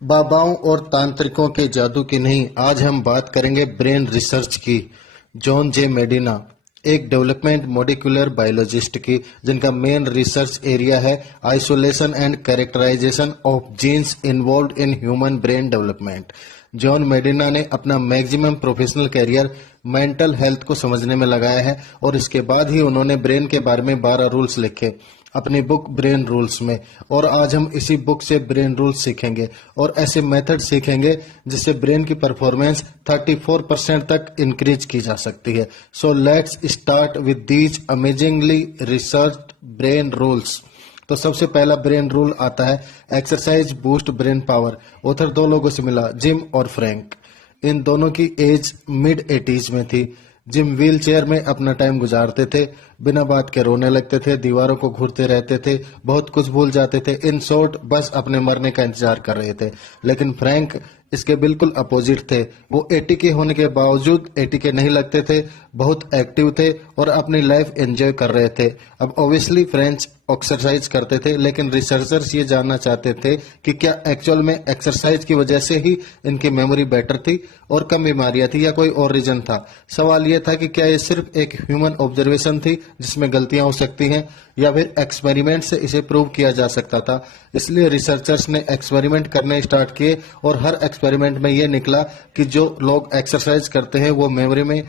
बाबाओं और तांत्रिकों के जादू की नहीं, आज हम बात करेंगे ब्रेन रिसर्च की। जॉन जे मेडिना एक डेवलपमेंट मोलिकुलर बायोलॉजिस्ट की, जिनका मेन रिसर्च एरिया है isolation and characterisation of genes involved in human brain development. John Medina ने अपना maximum professional career mental health को समझने में लगाया है और इसके बाद ही उन्होंने ब्रेन के बारे में 12 रूल्स लिखे अपनी बुक ब्रेन रूल्स में। और आज हम इसी बुक से ब्रेन रूल्स सीखेंगे और ऐसे मेथड सीखेंगे जिससे ब्रेन की परफॉर्मेंस 34% तक इंक्रीज की जा सकती है। So let's start with these amazingly research brain rules. तो सबसे पहला ब्रेन रूल आता है exercise boost brain power. Author 2 लोगों से मिला, जिम और फ्रैंक। इन दोनों की एज मिड 80s में थी। जिम व्हील चेयर में अपना टाइम गुजारते थे, बिना बात के रोने लगते थे, दीवारों को घूरते रहते थे, बहुत कुछ भूल जाते थे। इन शॉर्ट बस अपने मरने का इंतजार कर रहे थे। लेकिन फ्रैंक इसके बिल्कुल अपोजिट थे। वो 80 के होने के बावजूद 80 के नहीं लगते थे, बहुत एक्टिव थे और अपनी लाइफ एंजॉय कर रहे थे। अब ऑब्वियसली फ्रेंच एक्सरसाइज करते थे, लेकिन रिसर्चर्स ये जानना चाहते थे कि क्या एक्चुअल में एक्सरसाइज की वजह से ही इनकी मेमोरी बेटर थी और कम बीमारियां थी या कोई और रीजन था। सवाल ये था कि क्या ये सिर्फ एक ह्यूमन ऑब्जर्वेशन थी जिसमें गलतियां हो सकती हैं, या फिर एक्सपेरिमेंट से इसे प्रूव किया जा सकता था। इसलिए रिसर्चर्स ने एक्सपेरिमेंट करने स्टार्ट किए और हर एक्सपेरिमेंट में ये निकला कि जो लोग एक्सरसाइज करते हैं वो मेमोरी में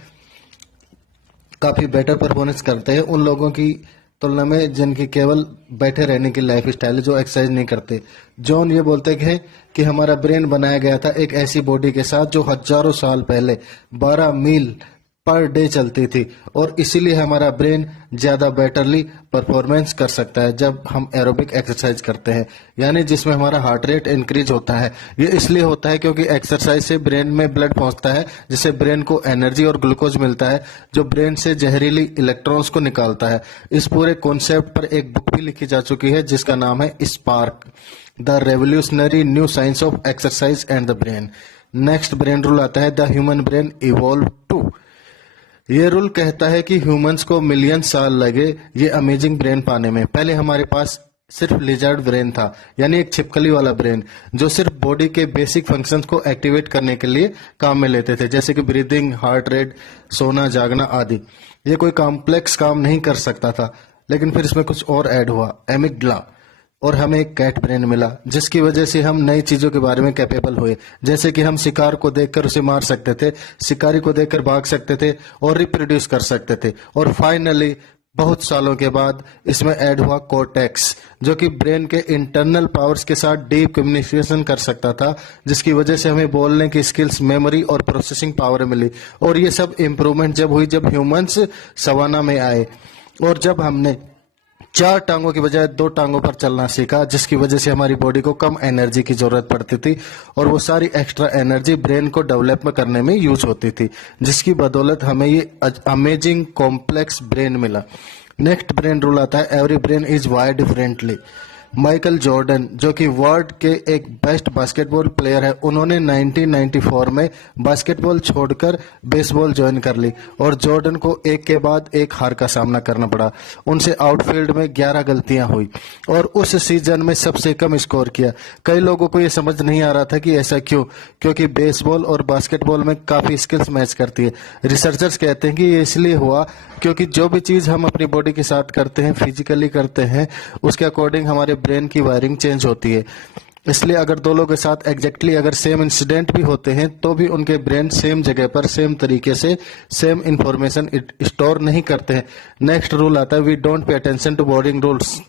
काफी बेटर परफॉर्मेंस करते हैं उन लोगों की तुलना में जिनकी केवल बैठे रहने की लाइफ स्टाइल है, जो एक्सरसाइज नहीं करते। जॉन ये बोलते हैं कि हमारा ब्रेन बनाया गया था एक ऐसी बॉडी के साथ जो हजारों साल पहले 12 मील पर डे चलती थी और इसीलिए हमारा ब्रेन ज्यादा बेटरली परफॉर्मेंस कर सकता है जब हम एरोबिक एक्सरसाइज करते हैं, यानी जिसमें हमारा हार्ट रेट इंक्रीज होता है। ये इसलिए होता है क्योंकि एक्सरसाइज से ब्रेन में ब्लड पहुंचता है, जिससे ब्रेन को एनर्जी और ग्लूकोज मिलता है, जो ब्रेन से जहरीली इलेक्ट्रॉन्स को निकालता है। इस पूरे कॉन्सेप्ट पर एक बुक भी लिखी जा चुकी है जिसका नाम है Spark, the revolutionary new science of exercise and the brain. Next brain rule आता है the human brain evolve too. ये रूल कहता है कि ह्यूमंस को मिलियन साल लगे ये अमेजिंग ब्रेन पाने में। पहले हमारे पास सिर्फ लिजर्ड ब्रेन था, यानी एक छिपकली वाला ब्रेन जो सिर्फ बॉडी के बेसिक फंक्शंस को एक्टिवेट करने के लिए काम में लेते थे, जैसे कि ब्रीदिंग, हार्ट रेट, सोना, जागना आदि। ये कोई कॉम्प्लेक्स काम नहीं कर सकता था। लेकिन फिर इसमें कुछ और ऐड हुआ, एमिगडला, और हमें एक कैट ब्रेन मिला, जिसकी वजह से हम नई चीजों के बारे में कैपेबल हुए। जैसे कि हम शिकार को देखकर उसे मार सकते थे, शिकारी को देखकर भाग सकते थे और रिप्रोड्यूस कर सकते थे। और फाइनली बहुत सालों के बाद इसमें ऐड हुआ कोर्टेक्स, जो कि ब्रेन के इंटरनल पावर्स के साथ डीप कम्युनिकेशन कर सकता था, जिसकी वजह से हमें बोलने की स्किल्स, मेमोरी और प्रोसेसिंग पावर मिली। और ये सब इम्प्रूवमेंट जब हुई जब ह्यूमंस सवाना में आए और जब हमने 4 टांगों की बजाय 2 टांगों पर चलना सीखा, जिसकी वजह से हमारी बॉडी को कम एनर्जी की जरूरत पड़ती थी और वो सारी एक्स्ट्रा एनर्जी ब्रेन को डेवलप करने में यूज होती थी, जिसकी बदौलत हमें ये अमेजिंग कॉम्प्लेक्स ब्रेन मिला। नेक्स्ट ब्रेन रूल आता है every brain is wired differently. Michael Jordan, जो कि वर्ल्ड के एक बेस्ट बास्केटबॉल प्लेयर है, उन्होंने 1994 में बास्केटबॉल छोड़कर बेसबॉल ज्वाइन कर ली और जॉर्डन को एक के बाद एक हार का सामना करना पड़ा। उनसे आउटफील्ड में 11 गलतियां हुई और उस सीजन में सबसे कम स्कोर किया। कई लोगों को यह समझ नहीं आ रहा था कि ऐसा क्यों, क्योंकि बेसबॉल और बास्केटबॉल में काफी स्किल्स मैच करती है। रिसर्चर्स कहते हैं कि ये इसलिए हुआ क्योंकि जो भी चीज हम अपनी बॉडी के साथ करते हैं, फिजिकली करते हैं, उसके अकॉर्डिंग हमारे ब्रेन की वायरिंग चेंज होती है। इसलिए अगर 2 लोगों के साथ एग्जैक्टली अगर सेम इंसिडेंट भी होते हैं तो भी उनके ब्रेन सेम जगह पर सेम तरीके से सेम इंफॉर्मेशन स्टोर नहीं करते हैं। नेक्स्ट रूल आता है we don't pay attention to boarding rules.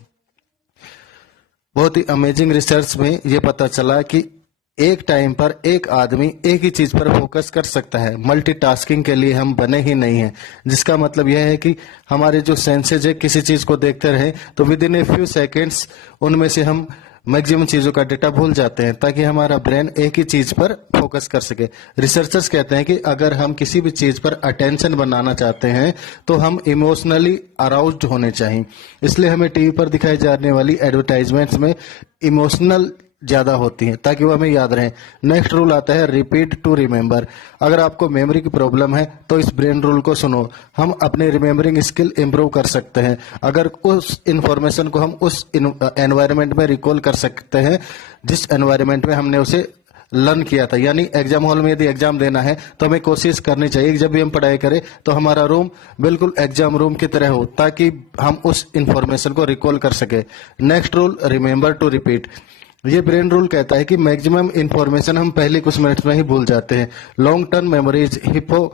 बहुत ही अमेजिंग रिसर्च में ये पता चला कि एक टाइम पर एक आदमी एक ही चीज पर फोकस कर सकता है। मल्टीटास्किंग के लिए हम बने ही नहीं हैं, जिसका मतलब यह है कि हमारे जो सेंसेज है, किसी चीज को देखते रहे तो with in a few seconds उनमें से हम मैक्सिमम चीजों का डेटा भूल जाते हैं, ताकि हमारा ब्रेन एक ही चीज पर फोकस कर सके। रिसर्चर्स कहते हैं कि अगर हम किसी भी चीज पर अटेंशन बनाना चाहते हैं तो हम इमोशनली अराउज्ड होने चाहिए। इसलिए हमें टीवी पर दिखाई जाने वाली एडवर्टाइजमेंट्स में इमोशनल ज्यादा होती हैं ताकि वो हमें याद रहे। नेक्स्ट रूल आता है रिपीट टू रिमेंबर। अगर आपको मेमोरी की प्रॉब्लम है तो इस ब्रेन रूल को सुनो, हम अपने रिमेंबरिंग स्किल इंप्रूव कर सकते हैं अगर उस इंफॉर्मेशन को हम उस एनवायरनमेंट में रिकॉल कर सकते हैं जिस एनवायरनमेंट में हमने उसे लर्न किया था। यानी एग्जाम हॉल में यदि एग्जाम देना है तो हमें कोशिश करनी चाहिए कि जब भी हम पढ़ाई करें तो हमारा रूम बिल्कुल एग्जाम रूम की तरह हो ताकि हम उस इंफॉर्मेशन को रिकॉल कर सके। Next rule remember to repeat. ये ब्रेन रूल कहता है कि मैक्सिमम इंफॉर्मेशन हम पहले कुछ मिनट्स में ही भूल जाते हैं। Long term memories hippo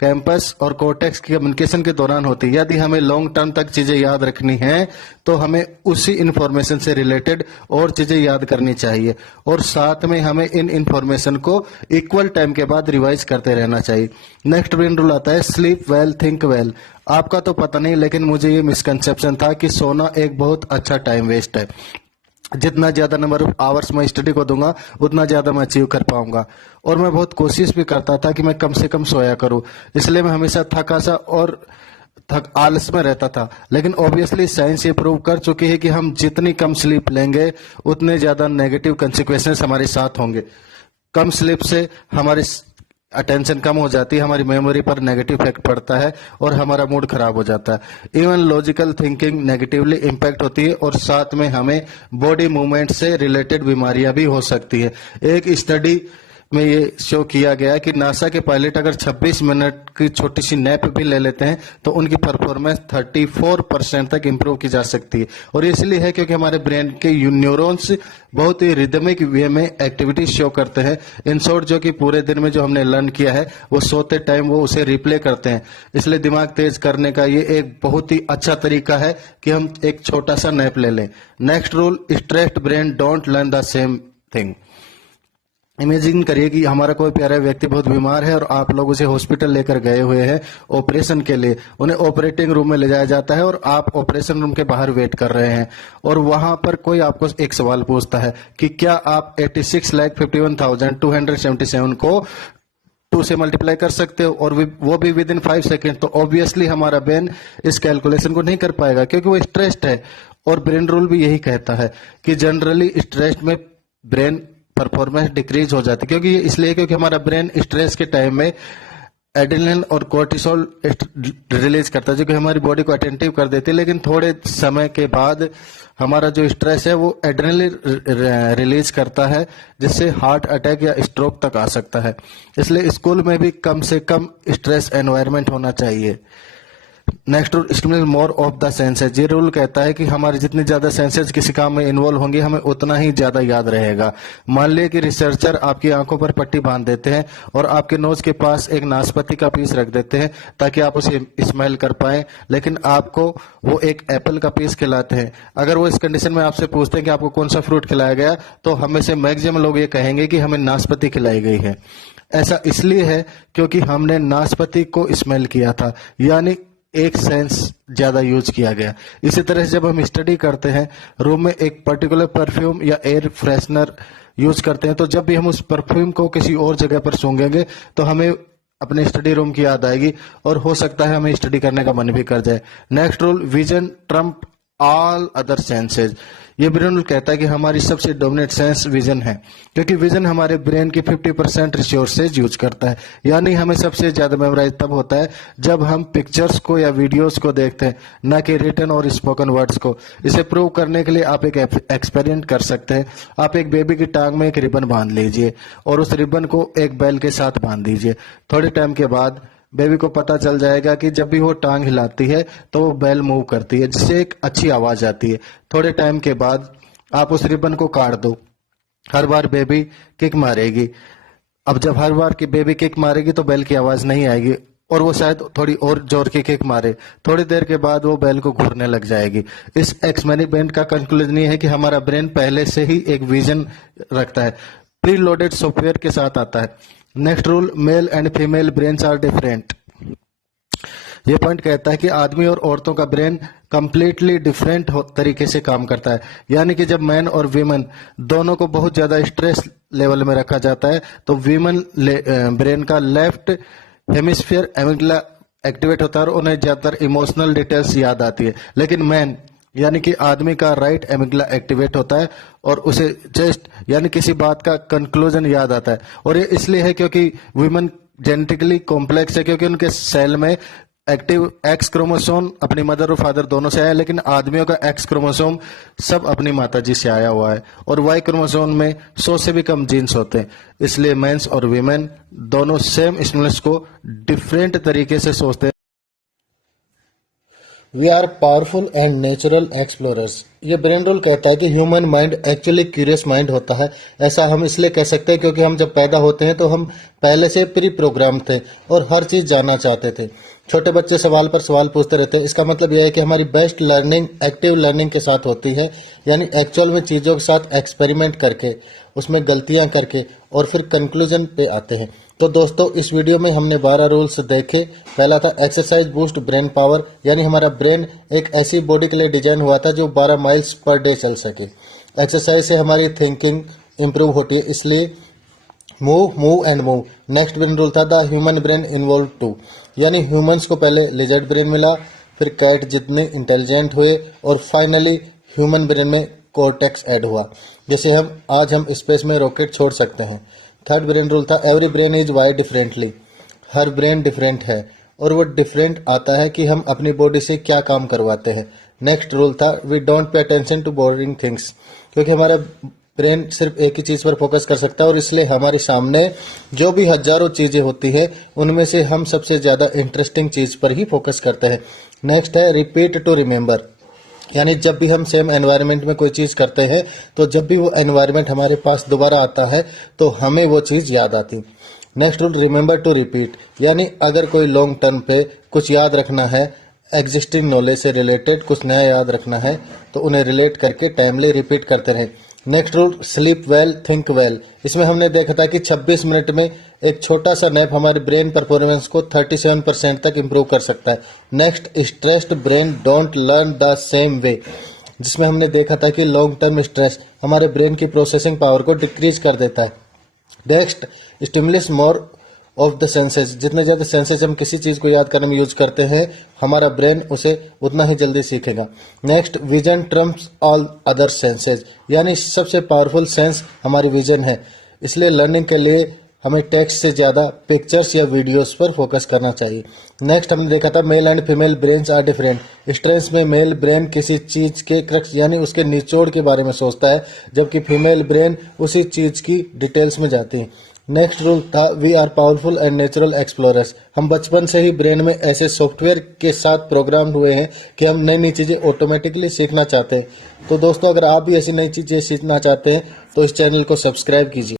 campus और कोर्टेक्स की कम्युनिकेशन के दौरान होती है। यदि हमें लॉन्ग टर्म तक चीजें याद रखनी है तो हमें उसी इंफॉर्मेशन से रिलेटेड और चीजें याद करनी चाहिए और साथ में हमें इन इंफॉर्मेशन को इक्वल टाइम के बाद रिवाइज करते रहना चाहिए। नेक्स्ट ब्रेन रूल आता है स्लीप वेल थिंक वेल। आपका तो पता नहीं लेकिन मुझे ये मिसकंसेप्शन था कि सोना एक बहुत अच्छा टाइम वेस्ट है। जितना ज्यादा नंबर ऑफ आवर्स मैं स्टडी को दूंगा उतना ज्यादा मैं अचीव कर पाऊंगा और मैं बहुत कोशिश भी करता था कि मैं कम से कम सोया करूं, इसलिए मैं हमेशा थका सा और आलस में रहता था। लेकिन ऑब्वियसली साइंस ये प्रूव कर चुकी है कि हम जितनी कम स्लीप लेंगे उतने ज्यादा नेगेटिव कंसिक्वेंसेस हमारे साथ होंगे। कम स्लीप से हमारी अटेंशन कम हो जाती है, हमारी मेमोरी पर नेगेटिव इफेक्ट पड़ता है और हमारा मूड खराब हो जाता है। Even logical thinking negatively impact होती है और साथ में हमें बॉडी मूवमेंट से रिलेटेड बीमारियां भी हो सकती है। एक स्टडी में ये शो किया गया कि नासा के पायलट अगर 26 मिनट की छोटी सी नैप भी ले लेते हैं तो उनकी परफॉर्मेंस 34% तक इंप्रूव की जा सकती है। और इसलिए है क्योंकि हमारे ब्रेन के न्यूरॉन्स बहुत ही रिदमिक वे में एक्टिविटी शो करते हैं। इन शॉर्ट जो कि पूरे दिन में जो हमने लर्न किया है वो सोते टाइम वो उसे रिप्ले करते हैं। इसलिए दिमाग तेज करने का ये एक बहुत ही अच्छा तरीका है कि हम एक छोटा सा नैप ले लें। Next rule stressed brain don't learn the same thing. Imagine करिए कि हमारा कोई प्यारा व्यक्ति बहुत बीमार है और आप लोग उसे हॉस्पिटल लेकर गए हुए हैं ऑपरेशन के लिए। उन्हें ऑपरेटिंग रूम में ले जाया जाता है और आप ऑपरेशन रूम के बाहर वेट कर रहे हैं और वहां पर कोई आपको एक सवाल पूछता है कि क्या आप 86,51,277 को 2 से मल्टीप्लाई कर सकते हो और वो भी विद इन 5 सेकेंड। तो ऑब्वियसली हमारा ब्रेन इस कैलकुलेशन को नहीं कर पाएगा क्योंकि वो स्ट्रेस्ड है। और ब्रेन रूल भी यही कहता है कि जनरली स्ट्रेस में ब्रेन परफॉर्मेंस डिक्रीज हो जाती है। क्योंकि ये इसलिए क्योंकि हमारा ब्रेन स्ट्रेस के टाइम में एड्रेनलिन और कोर्टिसोल रिलीज करता है जो कि हमारी बॉडी को अटेंटिव कर देती है। लेकिन थोड़े समय के बाद हमारा जो स्ट्रेस है वो एड्रेनलिन रिलीज करता है जिससे हार्ट अटैक या स्ट्रोक तक आ सकता है। इसलिए स्कूल में भी कम से कम स्ट्रेस एनवायरनमेंट होना चाहिए। Next rule stimulate more of the senses. ये रूल कहता है कि हमारे जितने ज्यादा सेंसेस किसी काम में इन्वॉल्व होंगे हमें उतना ही ज्यादा याद रहेगा। मान लिया कि रिसर्चर आपकी आंखों पर पट्टी बांध देते हैं और आपके नोज के पास एक नाशपाती का पीस रख देते हैं ताकि आप उसे स्मेल कर पाए, लेकिन आपको वो एक एप्पल का पीस खिलाते हैं। अगर वो इस कंडीशन में आपसे पूछते हैं कि आपको कौन सा फ्रूट खिलाया गया तो हमें से मैक्सिमम लोग ये कहेंगे कि हमें नाशपाती खिलाई गई है। ऐसा इसलिए है क्योंकि हमने नाशपाती को स्मेल किया था, यानी एक सेंस ज्यादा यूज किया गया। इसी तरह से जब हम स्टडी करते हैं रूम में एक पर्टिकुलर परफ्यूम या एयर फ्रेशनर यूज करते हैं तो जब भी हम उस परफ्यूम को किसी और जगह पर सूंघेंगे तो हमें अपने स्टडी रूम की याद आएगी और हो सकता है हमें स्टडी करने का मन भी कर जाए। Next rule vision Trump all other senses. ये ब्रेन रूल कहता है कि हमारी सबसे डोमिनेट सेंस विजन है क्योंकि विजन हमारे ब्रेन की 50% रिसोर्सेज यूज करता है। यानी हमें सबसे ज्यादा मेमोराइज तब होता है जब हम पिक्चर्स को या वीडियोस को देखते हैं, ना कि रिटन और स्पोकन वर्ड्स को। इसे प्रूव करने के लिए आप एक एक्सपेरिमेंट कर सकते हैं। आप एक बेबी की टांग में एक रिबन बांध लीजिए और उस रिबन को एक बैल के साथ बांध दीजिए। थोड़े टाइम के बाद बेबी को पता चल जाएगा कि जब भी वो टांग हिलाती है तो वो बैल मूव करती है जिससे एक अच्छी आवाज आती है। थोड़े टाइम के बाद आप उस रिबन को काट दो। हर बार बेबी किक मारेगी। अब जब हर बार की बेबी किक मारेगी तो बैल की आवाज नहीं आएगी और वो शायद थोड़ी और जोर की किक मारे। थोड़ी देर के बाद वो बैल को घूरने लग जाएगी। इस एक्सपेरिमेंट का कंक्लूजन ये है कि हमारा ब्रेन पहले से ही एक विजन रखता है, प्री लोडेड सॉफ्टवेयर के साथ आता है। Next rule male and female brains are different. ये पॉइंट कहता है कि आदमी और औरतों का ब्रेन कंप्लीटली डिफरेंट तरीके से काम करता है। यानी कि जब मैन और वीमेन दोनों को बहुत ज्यादा स्ट्रेस लेवल में रखा जाता है तो वीमेन ब्रेन का लेफ्ट हेमिस्फीयर एमिग्डाला एक्टिवेट होता है और उन्हें ज्यादातर इमोशनल डिटेल्स याद आती है। लेकिन मैन यानी कि आदमी का राइट एमिगला एक्टिवेट होता है और उसे जस्ट यानी किसी बात का कंक्लूजन याद आता है। और ये इसलिए है क्योंकि वुमेन जेनेटिकली कॉम्प्लेक्स है, क्योंकि उनके सेल में एक्टिव एक्स क्रोमोसोम अपनी मदर और फादर दोनों से आया, लेकिन आदमियों का एक्स क्रोमोसोम सब अपनी माताजी से आया हुआ है और वाई क्रोमोसोम में 100 से भी कम जीन्स होते हैं। इसलिए मेंस और वीमेन दोनों सेम स्टिमुलस को डिफरेंट तरीके से सोचते हैं। We are powerful and natural explorers. ये ब्रेन रूल कहता है कि human mind actually curious mind होता है। ऐसा हम इसलिए कह सकते हैं क्योंकि हम जब पैदा होते हैं तो हम पहले से प्री प्रोग्राम थे और हर चीज जानना चाहते थे। छोटे बच्चे सवाल पर सवाल पूछते रहते हैं। इसका मतलब यह है कि हमारी बेस्ट लर्निंग एक्टिव लर्निंग के साथ होती है, यानी एक्चुअल में चीज़ों के साथ एक्सपेरिमेंट करके, उसमें गलतियां करके और फिर कंक्लूजन पे आते हैं। तो दोस्तों, इस वीडियो में हमने 12 रूल्स देखे। पहला था एक्सरसाइज बूस्ट ब्रेन पावर, यानी हमारा ब्रेन एक ऐसी बॉडी के लिए डिजाइन हुआ था जो 12 माइल्स पर डे चल सके। एक्सरसाइज से हमारी थिंकिंग इंप्रूव होती है, इसलिए move and move. Next brain rule था the human brain involve too, यानी ह्यूमंस को पहले लिजर्ड ब्रेन मिला, फिर कैट जितने इंटेलिजेंट हुए और फाइनली ह्यूमन ब्रेन में कॉर्टेक्स ऐड हुआ, जैसे हम स्पेस में रॉकेट छोड़ सकते हैं। थर्ड ब्रेन रूल था every brain is wired differently, her brain different है और वो डिफरेंट आता है कि हम अपनी बॉडी से क्या काम करवाते हैं। नेक्स्ट रूल था we don't pay attention to boring things, क्योंकि हमारा ब्रेन सिर्फ एक ही चीज़ पर फोकस कर सकता है और इसलिए हमारे सामने जो भी हजारों चीज़ें होती हैं उनमें से हम सबसे ज़्यादा इंटरेस्टिंग चीज़ पर ही फोकस करते हैं। नेक्स्ट है रिपीट टू रिमेंबर, यानी जब भी हम सेम एनवायरनमेंट में कोई चीज़ करते हैं तो जब भी वो एनवायरनमेंट हमारे पास दोबारा आता है तो हमें वो चीज़ याद आती। Next rule remember to repeat, यानी अगर कोई लॉन्ग टर्म पे कुछ याद रखना है, एग्जिस्टिंग नॉलेज से रिलेटेड कुछ नया याद रखना है तो उन्हें रिलेट करके टाइमली रिपीट करते रहें। Next rule sleep well think well, इसमें हमने देखा था कि 26 मिनट में एक छोटा सा नैप हमारे ब्रेन परफॉर्मेंस को 37% तक इंप्रूव कर सकता है। Next stressed brain don't learn the same way, जिसमें हमने देखा था कि लॉन्ग टर्म स्ट्रेस हमारे ब्रेन की प्रोसेसिंग पावर को डिक्रीज कर देता है। Next stimulus more of the senses, जितने ज़्यादा सेंसेस हम किसी चीज़ को याद करने में यूज करते हैं हमारा ब्रेन उसे उतना ही जल्दी सीखेगा। Next vision Trump's all other senses, यानी सबसे पावरफुल सेंस हमारी विजन है, इसलिए लर्निंग के लिए हमें टेक्स्ट से ज़्यादा पिक्चर्स या वीडियोस पर फोकस करना चाहिए। नेक्स्ट हमने देखा था male and female brains are different. Strengths में मेल ब्रेन किसी चीज़ के क्रक्स यानी उसके निचोड़ के बारे में सोचता है, जबकि फीमेल ब्रेन उसी चीज़ की डिटेल्स में जाती है। नेक्स्ट रूल था we are powerful and natural explorers, हम बचपन से ही ब्रेन में ऐसे सॉफ्टवेयर के साथ प्रोग्राम्ड हुए हैं कि हम नई नई चीज़ें ऑटोमेटिकली सीखना चाहते हैं। तो दोस्तों, अगर आप भी ऐसी नई चीज़ें सीखना चाहते हैं तो इस चैनल को सब्सक्राइब कीजिए।